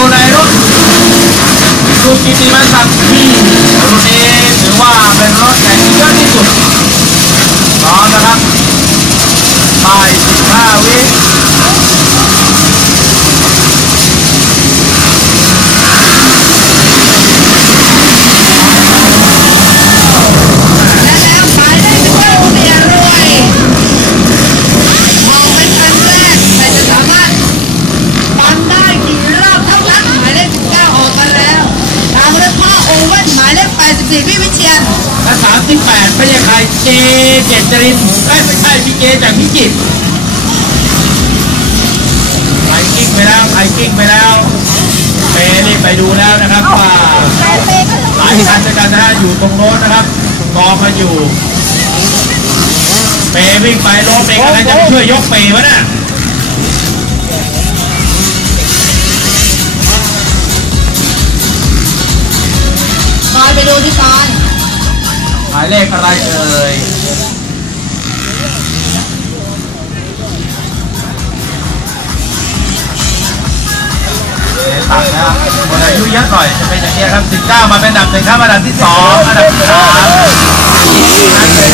อยู่ในรถซูกิติมันสักที่รุ่นนี้ถือว่าเป็นรถแข่งที่เยอะที่สุดพร้อมนะครับไป15วิ และแล้วหมายเลขหนึ่งเสียรวยมองเป็นครั้งแรกแต่จะสามารถฟังได้กี่รอบเท่านั้นหมายเลขสิบเก้าออกมาแล้วตามด้วยพ่อโอเว่นหมายเลขแปดสิบสี่พี่วิ เชียนและ38ไม่ใช่ใครเจเจตจรินเอ้ยไม่ใช่พี่เจจากพิจิตรไทยกิ้งไปแล้วไทยกิ้งไปแล้วเปนี่ไปดูแล้วนะครับว่าหลายคันด้วยกันนะฮะอยู่ตรงโน้นนะครับกองกันอยู่ เปวิ่งไปล้มเองอะไรจะไปช่วยยกเปวะน่ะคอยไปดูที่ซอยหมายเลขอะไรเอ่ยต่างนะคนอายุเยอะหน่อยจะเป็นอย่างนี้ครับ 19 มาเป็นอันดับหนึ่งครับอันดับที่สองอันดับที่สาม